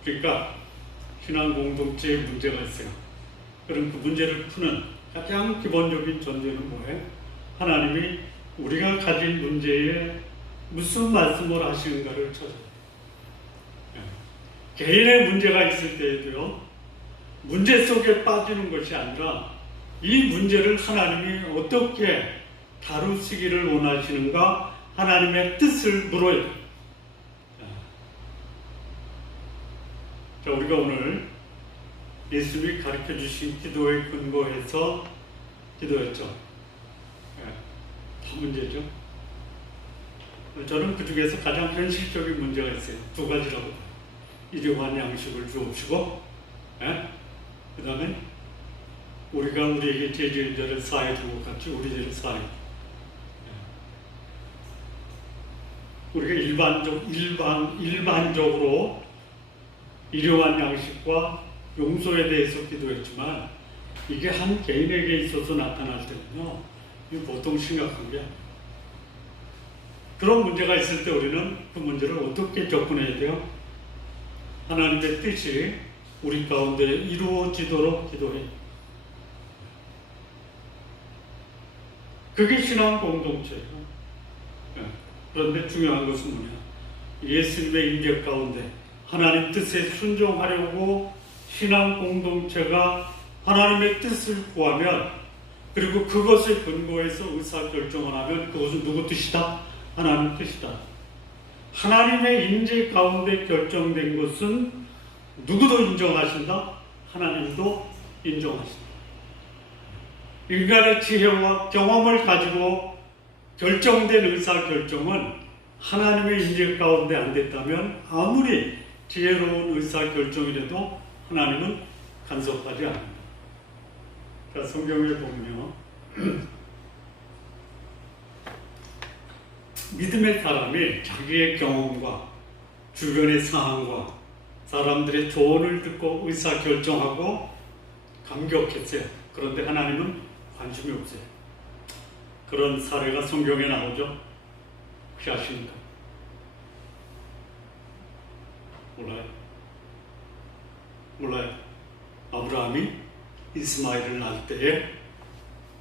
그러니까 신앙 공동체에 문제가 있어요. 그럼 그 문제를 푸는 가장 기본적인 전제는 뭐예요? 하나님이 우리가 가진 문제에 무슨 말씀을 하시는가를 찾아요. 개인의 문제가 있을 때에도요, 문제 속에 빠지는 것이 아니라 이 문제를 하나님이 어떻게 다루시기를 원하시는가 하나님의 뜻을 물어야 돼요. 자, 우리가 오늘 예수님이 가르쳐 주신 기도에 근거해서 기도했죠. 다 문제죠. 저는 그 중에서 가장 현실적인 문제가 있어요. 두 가지라고 봐요. 일용할 양식을 주옵시고, 그 다음에 우리가 우리에게 죄 지은 자를 사해 준 것 같이 우리 죄를 사해. 우리가 일반적으로 일용할 양식과 용서에 대해서 기도했지만 이게 한 개인에게 있어서 나타날 때는요, 이게 보통 심각한 게 아니에요. 그런 문제가 있을 때 우리는 그 문제를 어떻게 접근해야 돼요? 하나님의 뜻이 우리 가운데 이루어지도록 기도해요. 그게 신앙 공동체예요. 그런데 중요한 것은 뭐냐? 예수님의 인격 가운데 하나님 뜻에 순종하려고 신앙 공동체가 하나님의 뜻을 구하면, 그리고 그것을 근거해서 의사결정을 하면 그것은 누구 뜻이다? 하나님 뜻이다. 하나님의 인재 가운데 결정된 것은 누구도 인정하신다? 하나님도 인정하신다. 인간의 지혜와 경험을 가지고 결정된 의사결정은 하나님의 인재 가운데 안 됐다면 아무리 지혜로운 의사결정이라도 하나님은 간섭하지 않는다. 자, 성경에 보면요, 믿음의 사람이 자기의 경험과 주변의 상황과 사람들의 조언을 듣고 의사결정하고 감격했어요. 그런데 하나님은 관심이 없어요. 그런 사례가 성경에 나오죠? 혹시 아십니까? 몰라요. 아브라함이 이스마엘을 낳을 때에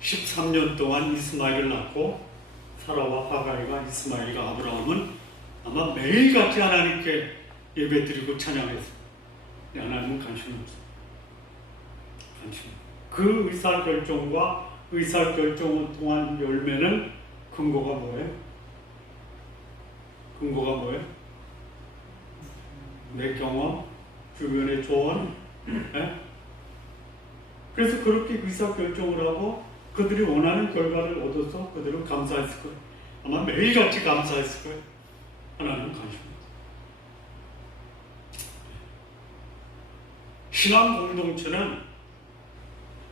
13년 동안 이스마엘을 낳고 사라와 하갈과 이스마엘과 아브라함은 아마 매일같이 하나님께 예배드리고 찬양했어요. 하나님은 관심이 없어요. 그 의사결정과 의사결정을 통한 열매는 근거가 뭐예요? 내 경험, 주변의 조언. 그래서 그렇게 의사결정을 하고 그들이 원하는 결과를 얻어서 그들은 감사했을 거예요. 아마 매일같이 감사했을 거예요. 하나님은 관심입니다. 신앙 공동체는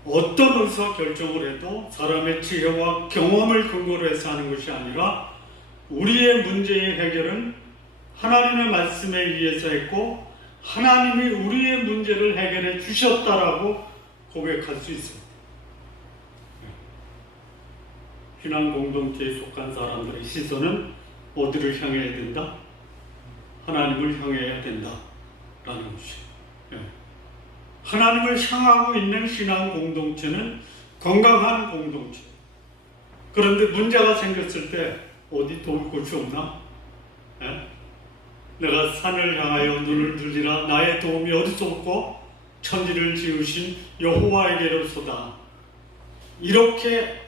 어떤 의사결정을 해도 사람의 지혜와 경험을 근거로 해서 하는 것이 아니라 우리의 문제의 해결은 하나님의 말씀에 의해서 했고 하나님이 우리의 문제를 해결해 주셨다라고 고백할 수 있습니다. 신앙 공동체에 속한 사람들의 시선은 어디를 향해야 된다? 하나님을 향해야 된다라는 것이에요. 하나님을 향하고 있는 신앙 공동체는 건강한 공동체. 그런데 문제가 생겼을 때 어디 도울 곳이 없나? 내가 산을 향하여 눈을 들리라 나의 도움이 어디서 없고 천지를 지으신 여호와에게로소다. 이렇게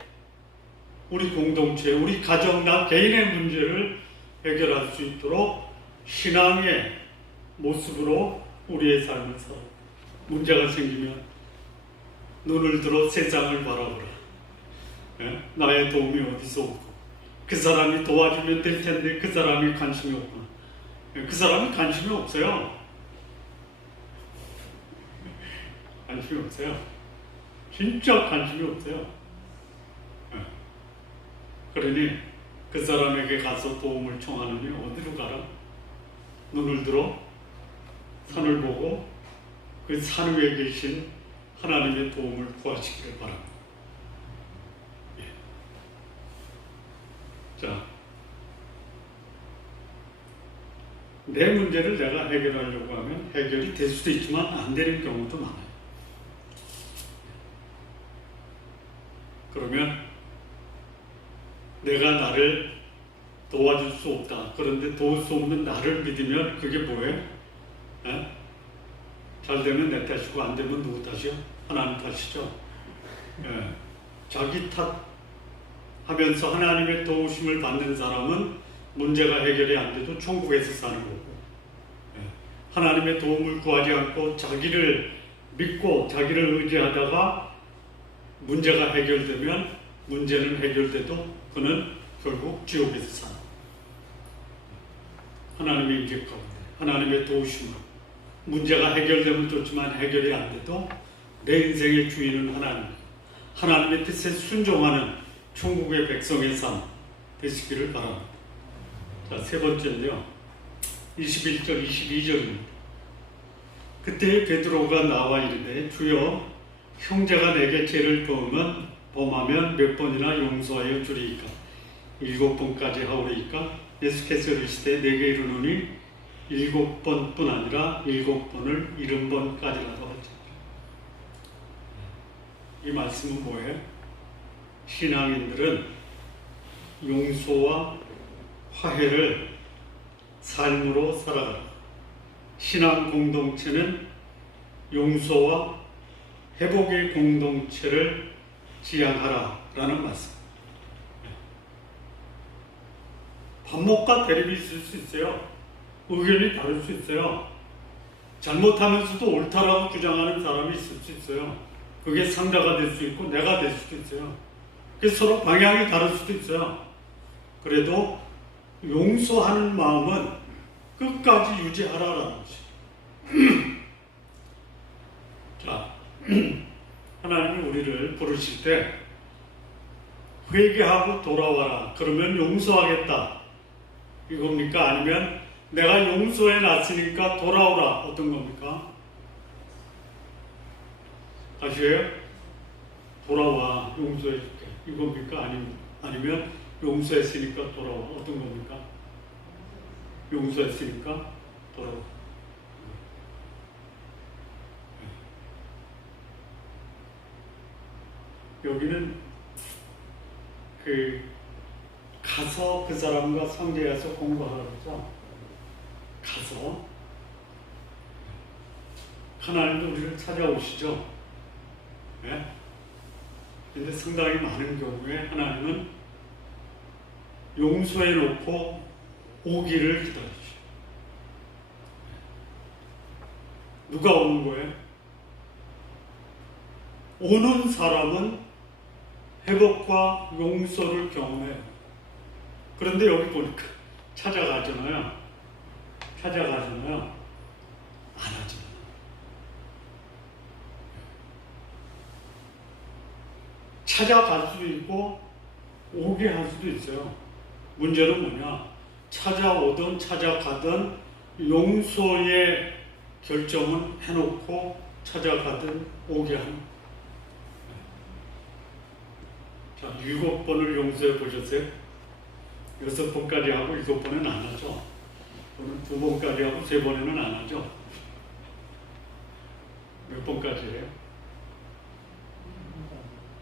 우리 공동체, 우리 가정, 나 개인의 문제를 해결할 수 있도록 신앙의 모습으로 우리의 삶을 살아. 문제가 생기면 눈을 들어 세상을 바라보라. 예? 나의 도움이 어디서 오고 그 사람이 도와주면 될 텐데 그 사람이 관심이 없구나. 예? 그 사람이 관심이 없어요. 관심이 없어요. 진짜 관심이 없어요. 예. 그러니 그 사람에게 가서 도움을 청하느니 어디로 가라? 눈을 들어 산을 보고 그 산 위에 계신 하나님의 도움을 구하시기를 바랍니다. 예. 자, 내 문제를 내가 해결하려고 하면 해결이 될 수도 있지만 안 되는 경우도 많아요. 그러면 내가 나를 도와줄 수 없다. 그런데 도울 수 없는 나를 믿으면 그게 뭐예요? 에? 잘 되면 내 탓이고 안 되면 누구 탓이요? 하나님 탓이죠. 예. 자기 탓 하면서 하나님의 도우심을 받는 사람은 문제가 해결이 안 돼도 천국에서 사는 거고, 예. 하나님의 도움을 구하지 않고 자기를 믿고 자기를 의지하다가 문제가 해결되면 문제는 해결돼도 그는 결국 지옥에서 사는, 하나님의 인격 가운데 하나님의 도우심으로 문제가 해결되면 좋지만 해결이 안 돼도 내 인생의 주인은 하나님, 하나님의 뜻에 순종하는 천국의 백성의 삶 되시기를 바랍니다. 자, 세 번째인데요, 21절 22절입니다. 그때 베드로가 나와 이르되 주여 형제가 내게 죄를 범하면 몇 번이나 용서하여 주리이까? 7번까지 하오리이까? 예수께서 이르시되 내게 이르노니 7번뿐 아니라 7번을 70번까지라도 하지. 이 말씀은 뭐예요? 신앙인들은 용서와 화해를 삶으로 살아가라. 신앙 공동체는 용서와 회복의 공동체를 지향하라라는 말씀. 반목과 대립이 있을 수 있어요. 의견이 다를 수 있어요. 잘못하면서도 옳다라고 주장하는 사람이 있을 수 있어요. 그게 상자가 될 수 있고 내가 될 수도 있어요. 그래서 서로 방향이 다를 수도 있어요. 그래도 용서하는 마음은 끝까지 유지하라라는 것이에요. 자, 하나님이 우리를 부르실 때 회개하고 돌아와라. 그러면 용서하겠다. 이겁니까? 아니면 내가 용서해 놨으니까 돌아오라. 어떤 겁니까? 다시 해요? 돌아와. 용서해 줄게. 이겁니까? 아니면 용서했으니까 돌아와. 어떤 겁니까? 용서했으니까 돌아와. 여기는 가서 그 사람과 상대해서 공부하라고 그러죠. 가서 하나님도 우리를 찾아오시죠. 네? 근데 상당히 많은 경우에 하나님은 용서해 놓고 오기를 기다리시죠. 누가 오는 거예요? 오는 사람은 회복과 용서를 경험해요. 그런데 여기 보니까 찾아가잖아요. 안 하죠. 찾아갈 수도 있고 오게 할 수도 있어요. 문제는 뭐냐? 찾아오든 찾아가든 용서의 결정은 해놓고 찾아가든 오게 하는. 자, 7번을 용서해 보셨어요? 6번까지 하고 7번은 안 하죠. 또는 2번까지 하고 3번에는 안 하죠. 몇 번까지 해요?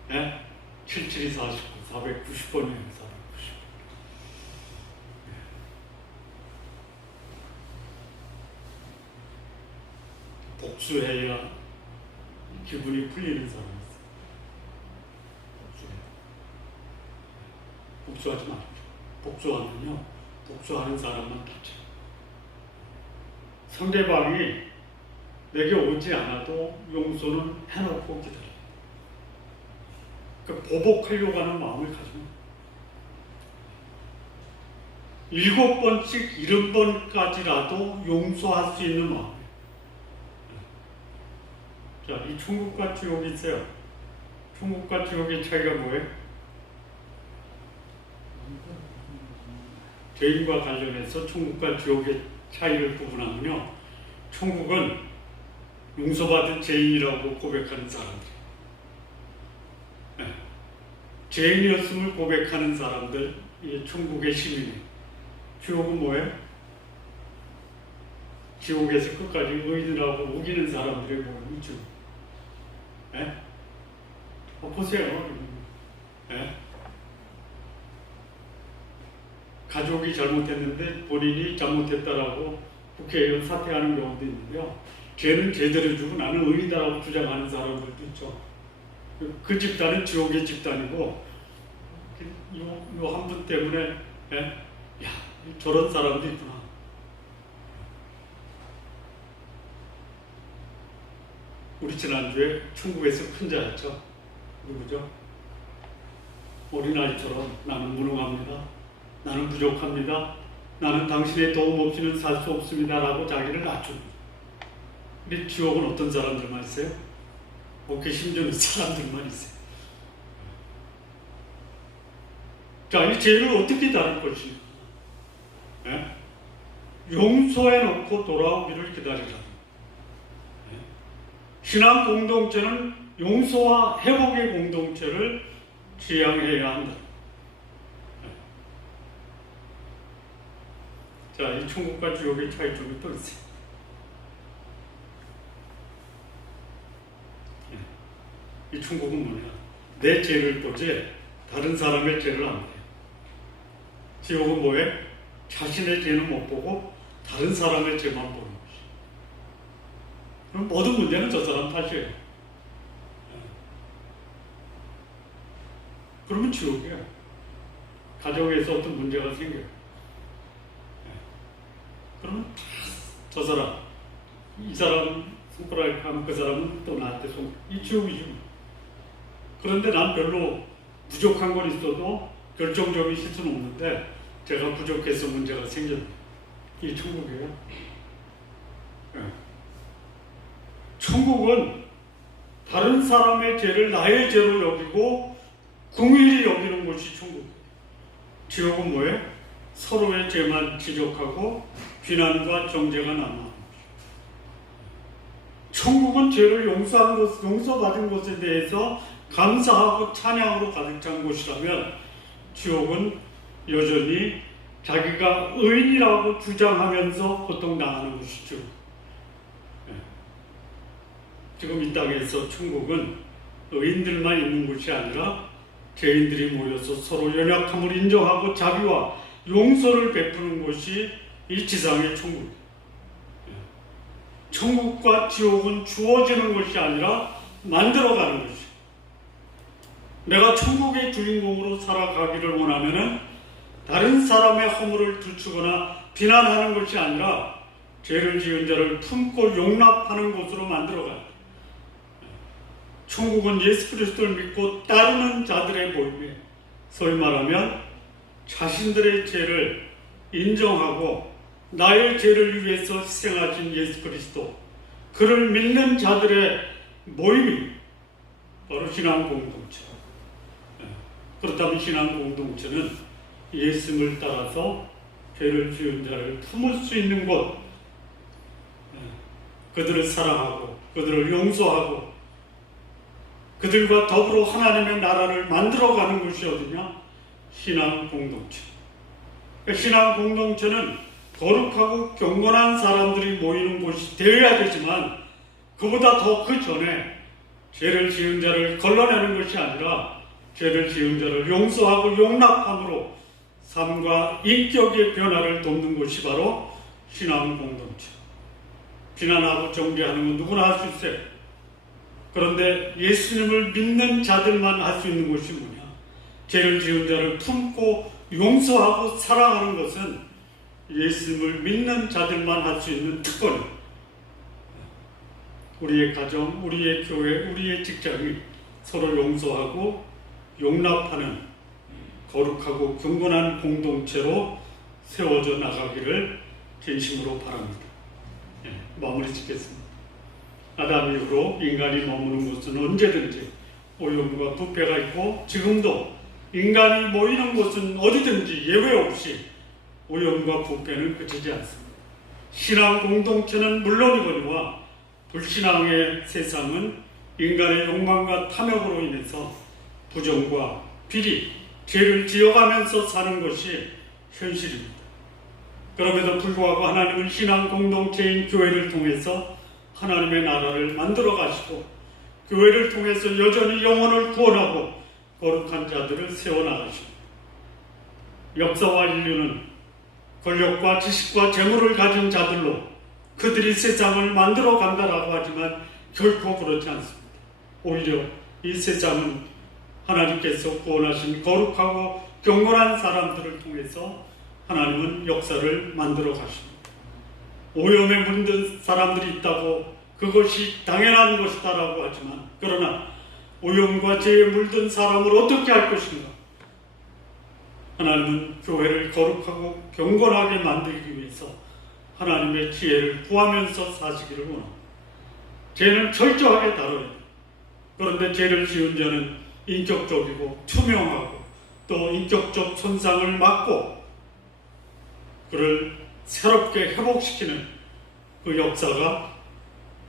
네? 7, 7, 2, 49, 490번이에요. 490. 복수해야 기분이 풀리는 사람이 있어요. 복수하지 말죠. 복수하면요, 복수하는 사람만 다쳐요. 상대방이 내게 오지 않아도 용서는 해놓고 기다려요. 보복하려고 하는 마음을 가지면 7번씩 70번까지라도 용서할 수 있는 마음. 자, 이 천국과 지옥이 있어요. 천국과 지옥의 차이가 뭐예요? 죄인과 관련해서 천국과 지옥의 차이를 구분하면요, 천국은 용서받은 죄인이라고 고백하는 사람들, 죄인이었음을 고백하는 사람들, 이게 천국의 시민이에요. 지옥은 뭐예요? 지옥에서 끝까지 의인이라고 우기는 사람들의 모임이죠. 보세요. 가족이 잘못했는데 본인이 잘못했다라고 국회의원 사퇴하는 경우도 있는데요. 죄는 제대로 주고 나는 의인이라고 주장하는 사람들도 있죠. 그 집단은 지옥의 집단이고, 요 한 분 때문에 야, 저런 사람도 있구나. 우리 지난주에 천국에서 큰 자였죠. 누구죠? 어린아이처럼 나는 무능합니다. 나는 부족합니다. 나는 당신의 도움 없이는 살 수 없습니다. 라고 자기를 낮춥니다. 우리 지옥은 어떤 사람들만 있어요? 어깨 힘주는 사람들만 있어요. 자, 이 죄를 어떻게 다룰 것인가? 용서해 놓고 돌아오기를 기다리라. 신앙 공동체는 용서와 회복의 공동체를 지향해야 한다. 자, 이 천국과 지옥의 차이점이 또 있어요. 이 천국은 뭐냐? 내 죄를 보지 다른 사람의 죄를 안 봐요. 지옥은 뭐예요? 자신의 죄는 못 보고 다른 사람의 죄만 보는 것이. 그럼 모든 문제는 저 사람 탓이에요. 그러면 지옥이에요. 가정에서 어떤 문제가 생겨요. 그러면 저 사람, 이 사람 손가락을 하면 그 사람은 또 나한테 이 지옥이죠. 그런데 난 별로 부족한 건 있어도 결정적인 실수는 없는데 제가 부족해서 문제가 생겼네. 이게 천국이에요. 천국은 다른 사람의 죄를 나의 죄로 여기고 궁일이 여기는 것이 천국이에요. 지옥은 뭐예요? 서로의 죄만 지적하고 비난과 정죄가 남아하는 것이죠. 천국은 죄를 용서받은 것에 대해서 감사하고 찬양으로 가득 찬 곳이라면, 지옥은 여전히 자기가 의인이라고 주장하면서 고통당하는 것이죠. 지금 이 땅에서 천국은 의인들만 있는 곳이 아니라 죄인들이 모여서 서로 연약함을 인정하고 자비와 용서를 베푸는 곳이 이 지상의 천국입니다. 천국과 지옥은 주어지는 것이 아니라 만들어가는 것이에요. 내가 천국의 주인공으로 살아가기를 원하면은 다른 사람의 허물을 들추거나 비난하는 것이 아니라 죄를 지은 자를 품고 용납하는 곳으로 만들어가요. 천국은 예수 그리스도를 믿고 따르는 자들의 모임이에요. 소위 말하면 자신들의 죄를 인정하고 나의 죄를 위해서 희생하신 예수 그리스도, 그를 믿는 자들의 모임이 바로 신앙 공동체. 그렇다면 신앙 공동체는 예수님을 따라서 죄를 지은 자를 품을 수 있는 곳, 그들을 사랑하고 그들을 용서하고 그들과 더불어 하나님의 나라를 만들어가는 것이 어디냐? 신앙 공동체. 신앙 공동체는 거룩하고 경건한 사람들이 모이는 곳이 되어야 되지만, 그보다 더 그 전에 죄를 지은 자를 걸러내는 것이 아니라 죄를 지은 자를 용서하고 용납함으로 삶과 인격의 변화를 돕는 것이 바로 신앙 공동체. 비난하고 정죄하는 건 누구나 할 수 있어요. 그런데 예수님을 믿는 자들만 할 수 있는 것이 뭐냐? 죄를 지은 자를 품고 용서하고 사랑하는 것은 예수님을 믿는 자들만 할 수 있는 특권이에요. 우리의 가정, 우리의 교회, 우리의 직장이 서로 용서하고 용납하는 거룩하고 경건한 공동체로 세워져 나가기를 진심으로 바랍니다. 마무리 짓겠습니다. 아담 이후로 인간이 머무는 곳은 언제든지 오염과 부패가 있고, 지금도 인간이 모이는 곳은 어디든지 예외 없이 오염과 부패는 그치지 않습니다. 신앙 공동체는 물론이거니와 불신앙의 세상은 인간의 욕망과 탐욕으로 인해서 부정과 비리, 죄를 지어가면서 사는 것이 현실입니다. 그럼에도 불구하고 하나님은 신앙 공동체인 교회를 통해서 하나님의 나라를 만들어 가시고, 교회를 통해서 여전히 영혼을 구원하고 거룩한 자들을 세워나가십니다. 역사와 인류는 권력과 지식과 재물을 가진 자들로 그들이 세상을 만들어 간다라고 하지만 결코 그렇지 않습니다. 오히려 이 세상은 하나님께서 구원하신 거룩하고 경건한 사람들을 통해서 하나님은 역사를 만들어 가십니다. 오염에 물든 사람들이 있다고 그것이 당연한 것이다라고 하지만, 그러나 오염과 죄에 물든 사람을 어떻게 할 것인가? 하나님은 교회를 거룩하고 경건하게 만들기 위해서 하나님의 지혜를 구하면서 사시기를 원합니다. 죄는 철저하게 다뤄야 돼요. 그런데 죄를 지은 자는 인격적이고 투명하고 또 인격적 손상을 막고 그를 새롭게 회복시키는 그 역사가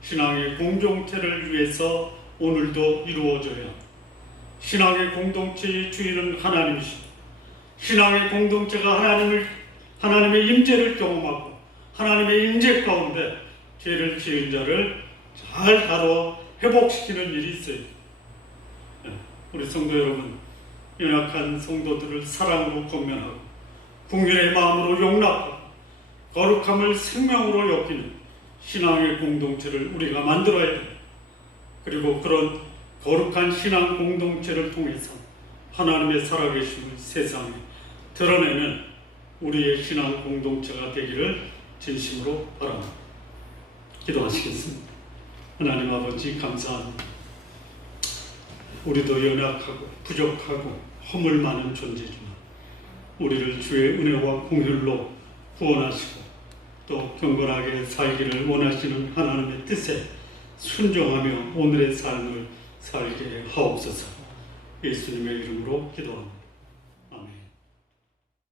신앙의 공동체를 위해서 오늘도 이루어져야 합니다. 신앙의 공동체의 주인은 하나님이십니다. 신앙의 공동체가 하나님의 임재를 경험하고 하나님의 임재 가운데 죄를 지은 자를 잘 다뤄 회복시키는 일이 있어요. 우리 성도 여러분, 연약한 성도들을 사랑으로 권면하고 긍휼의 마음으로 용납하고 거룩함을 생명으로 여기는 신앙의 공동체를 우리가 만들어야 됩니다. 그리고 그런 거룩한 신앙 공동체를 통해서 하나님의 살아계심을 세상에 드러내는 우리의 신앙 공동체가 되기를 진심으로 바랍니다. 기도하시겠습니다. 하나님 아버지, 감사합니다. 우리도 연약하고 부족하고 허물 많은 존재지만 우리를 주의 은혜와 긍휼로 구원하시고 또 경건하게 살기를 원하시는 하나님의 뜻에 순종하며 오늘의 삶을 살게 하옵소서. 예수님의 이름으로 기도합니다.